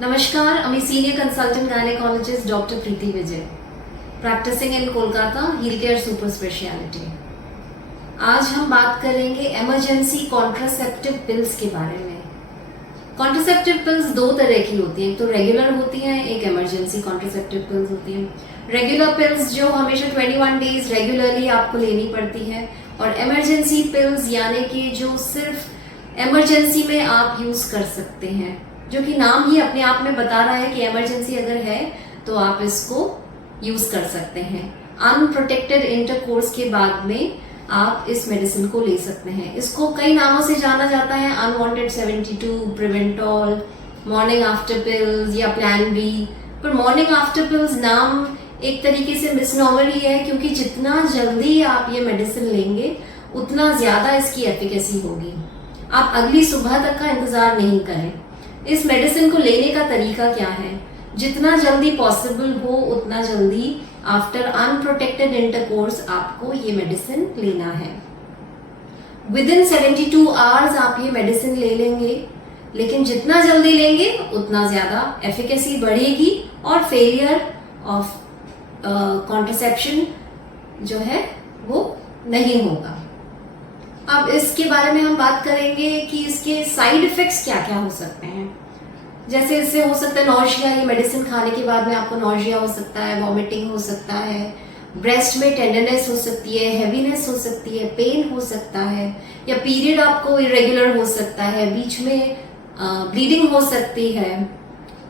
नमस्कार, I'm a senior consultant gynecologist Dr. Preeti Vijay, practicing in Kolkata, Healthcare Super Speciality। आज हम बात करेंगे इमरजेंसी कॉन्ट्रासेप्टिव पिल्स के बारे में। कॉन्ट्रासेप्टिव पिल्स दो तरह की होती हैं, एक तो रेगुलर होती हैं, एक इमरजेंसी कॉन्ट्रासेप्टिव पिल्स होती हैं। रेगुलर पिल्स जो हमेशा 21 डेज रेगुलरली आपको लेनी पड़ती है, और इमरजेंसी पिल्स यानी कि जो सिर्फ इमरजेंसी में आप यूज कर सकते हैं, जो कि नाम ही अपने आप में बता रहा है कि इमरजेंसी अगर है तो आप इसको यूज कर सकते हैं। अनप्रोटेक्टेड इंटरकोर्स के बाद में आप इस मेडिसिन को ले सकते हैं। इसको कई नामों से जाना जाता है, अनवांटेड 72, प्रिवेंटॉल, मॉर्निंग आफ्टर पिल्स या प्लान बी। पर मॉर्निंग आफ्टर पिल्स नाम एक तरीके से मिसनॉमर ही है, क्योंकि जितना जल्दी आप ये मेडिसिन लेंगे उतना ज्यादा इसकी एफिकेसी होगी। आप अगली सुबह तक का इंतजार नहीं करें। इस मेडिसिन को लेने का तरीका क्या है? जितना जल्दी पॉसिबल हो उतना जल्दी आफ्टर अनप्रोटेक्टेड इंटरकोर्स आपको ये मेडिसिन लेना है। विद इन 72 आवर्स आप ये मेडिसिन ले लेंगे, लेकिन जितना जल्दी लेंगे उतना ज्यादा एफिकेसी बढ़ेगी और फेलियर ऑफ कॉन्ट्रासेप्शन जो है वो नहीं होगा। अब इसके बारे में हम बात करेंगे कि इसके साइड इफेक्ट्स क्या क्या हो सकते हैं। जैसे इससे हो सकता है नॉजिया, ये मेडिसिन खाने के बाद में आपको नॉजिया हो सकता है, वॉमिटिंग हो सकता है, ब्रेस्ट में टेंडरनेस हो सकती है, हैवीनेस हो सकती है, पेन हो सकता है, या पीरियड आपको इरेगुलर हो सकता है, बीच में ब्लीडिंग हो सकती है।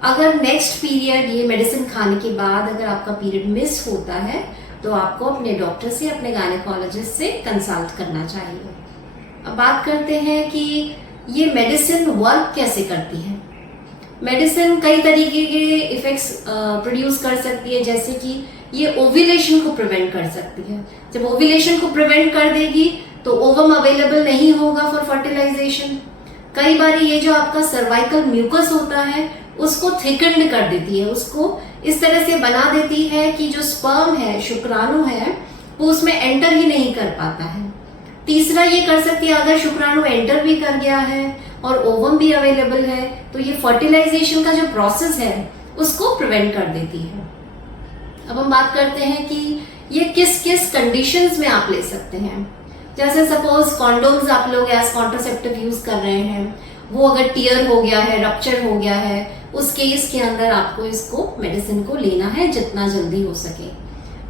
अगर नेक्स्ट पीरियड ये मेडिसिन खाने के बाद अगर आपका पीरियड मिस होता है तो आपको अपने डॉक्टर से, अपने गायनेकोलॉजिस्ट से कंसल्ट करना चाहिए। अब बात करते हैं कि ये मेडिसिन वर्क कैसे करती है। मेडिसिन कई तरीके के इफेक्ट्स प्रोड्यूस कर सकती है, जैसे कि ये ओव्यूलेशन को प्रिवेंट कर सकती है। जब ओव्यूलेशन को प्रिवेंट कर देगी तो ओवम अवेलेबल नहीं होगा फॉर फर्टिलाइजेशन। कई बार ये जो आपका सर्वाइकल म्यूकस होता है उसको थिकन्ड कर देती है, उसको इस तरह से बना देती है कि जो स्पर्म है, शुक्राणु है, वो उसमें एंटर ही नहीं कर पाता है। तीसरा ये कर सकती है, अगर शुक्राणु एंटर भी कर गया है और ओवम भी अवेलेबल है तो ये फर्टिलाइजेशन का जो प्रोसेस है उसको प्रिवेंट कर देती है। अब हम बात करते हैं कि ये किस किस कंडीशंस में आप ले सकते हैं। जैसे सपोज कॉन्डोम्स आप लोग एज कॉन्ट्रासेप्टिव यूज कर रहे हैं, वो अगर टीयर हो गया है, रप्चर हो गया है, उस केस के अंदर आपको इसको मेडिसिन को लेना है जितना जल्दी हो सके।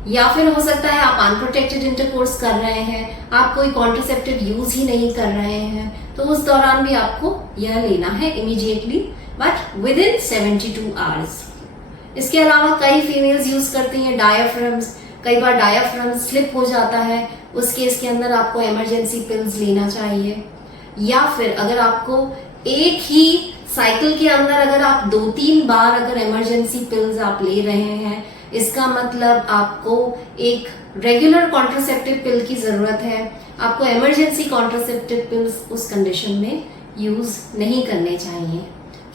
या फिर हो सकता है आप अनप्रोटेक्टेड इंटरकोर्स कर रहे हैं, आप कोई कॉन्ट्रासेप्टिव यूज ही नहीं कर रहे हैं, तो उस दौरान भी आपको यह लेना है immediately, but with in 72 hours. इसके अलावा कई फीमेल्स यूज करती हैं डायाफ्राम्स। कई बार डायाफ्राम स्लिप हो जाता है, उस केस के अंदर आपको इमरजेंसी पिल्स लेना चाहिए। या फिर अगर आपको एक ही साइकिल के अंदर अगर आप 2-3 बार अगर इमरजेंसी पिल्स आप ले रहे हैं, इसका मतलब आपको एक रेगुलर कॉन्ट्रासेप्टिव पिल की जरूरत है। आपको इमरजेंसी कॉन्ट्रासेप्टिव पिल्स उस कंडीशन में यूज नहीं करने चाहिए,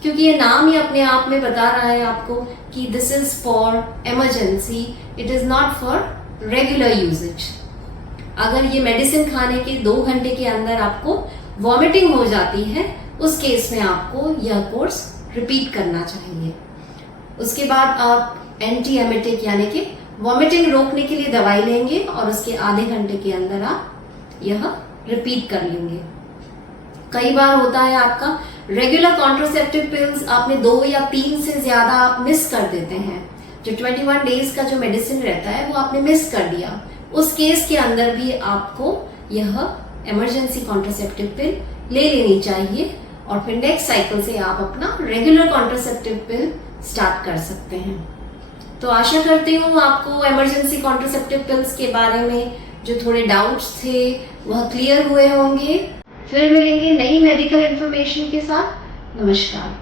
क्योंकि ये नाम ही अपने आप में बता रहा है आपको कि this is for emergency, it is not for regular usages. अगर ये मेडिसिन खाने के 2 घंटे के अंदर आपको वॉमिटिंग हो जाती है, उस केस में आपको यह कोर्स रिपीट करना चाहिए। उसके बाद आप एंटी एमेटिक यानी कि वॉमिटिंग रोकने के लिए दवाई लेंगे और उसके आधे घंटे के अंदर आप यह रिपीट कर लेंगे। कई बार होता है आपका रेगुलर कॉन्ट्रासेप्टिव पिल्स आपने 2 या 3 से ज्यादा आप मिस कर देते हैं। जो 21 डेज का जो मेडिसिन रहता है वो आपने मिस कर दिया, उस केस के अंदर भी आपको यह इमरजेंसी कॉन्ट्रासेप्टिव पिल ले लेनी चाहिए, और फिर नेक्स्ट साइकिल से आप अपना रेगुलर कॉन्ट्रासेप्टिव पिल स्टार्ट कर सकते हैं। तो आशा करती हूँ आपको इमरजेंसी कॉन्ट्रासेप्टिव पिल्स के बारे में जो थोड़े डाउट्स थे वह क्लियर हुए होंगे। फिर मिलेंगे नई मेडिकल इंफॉर्मेशन के साथ। नमस्कार।